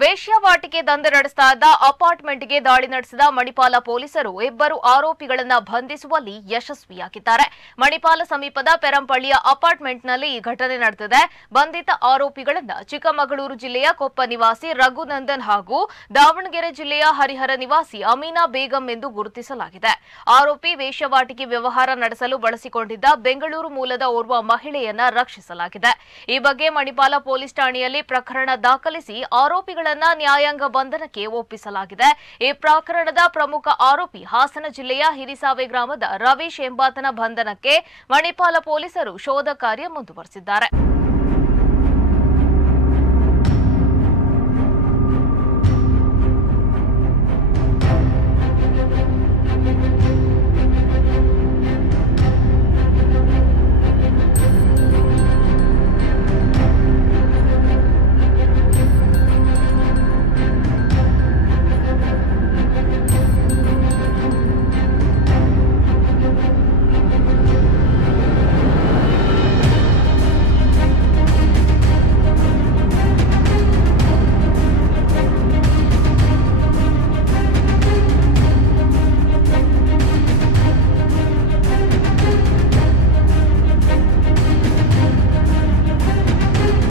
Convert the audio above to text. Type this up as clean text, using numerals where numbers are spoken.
ವೇಶ್ಯಾವಾಟಿಕೆ ದಂಧೆ ನಡೆಸ್ತಾ ಇದ್ದ ಅಪಾರ್ಟ್ಮೆಂಟ್ಗೆ ದಾಳಿ ನಡೆಸಿದ ಮಣಿಪಾಲ ಪೊಲೀಸರು ಇಬ್ಬರು ಆರೋಪಿಗಳನ್ನ ಬಂಧಿಸುವಲ್ಲಿ ಯಶಸ್ವಿಯಾಗಿದ್ದಾರೆ. ಮಣಿಪಾಲ ಸಮೀಪದ ಪೆರಂಪಳ್ಳಿಯ ಅಪಾರ್ಟ್ಮೆಂಟ್ನಲ್ಲಿ ಈ ಘಟನೆ ನಡೆದಿದೆ. ಬಂಧಿತ ಆರೋಪಿಗಳನ್ನ ಚಿಕ್ಕಮಗಳೂರು ಜಿಲ್ಲೆಯ ಕೊಪ್ಪ ನಿವಾಸಿ ರಘುನಂದನ್ ಹಾಗೂ ದಾವಣಗೆರೆ ಜಿಲ್ಲೆಯ ಹರಿಹರ ನಿವಾಸಿ ಅಮೀನಾ ಬೇಗಂ ಎಂದು ಗುರುತಿಸಲಾಗಿದೆ. ಆರೋಪಿ ವೇಶ್ಯಾವಾಟಿಕೆ ವ್ಯವಹಾರ ನಡೆಸಲು ಬಳಸಿಕೊಂಡಿದ್ದ ಬೆಂಗಳೂರು ಮೂಲದ ಓರ್ವ ಮಹಿಳೆಯನ್ನ ರಕ್ಷಿಸಲಾಗಿದೆ. ಈ ಬಗ್ಗೆ ಮಣಿಪಾಲ ಪೊಲೀಸ್ ಠಾಣೆಯಲ್ಲಿ ಪ್ರಕರಣ ದಾಖಲಿಸಿ ಆರೋಪಿಗಳನ್ನ ನ್ಯಾಯಾಂಗ ಬಂಧನಕ್ಕೆ ಒಪ್ಪಿಸಲಾಗಿದೆ. ಈ ಪ್ರಕರಣದ ಪ್ರಮುಖ ಆರೋಪಿ ಹಾಸನ ಜಿಲ್ಲೆಯ ಹಿರಿಸಾವೆ ಗ್ರಾಮದ ರವೀಶ್ ಎಂಬಾತನ ಬಂಧನಕ್ಕೆ ಮಣಿಪಾಲ ಪೊಲೀಸರು ಶೋಧ ಕಾರ್ಯ ಮುಂದುವರೆಸಿದ್ದಾರೆ.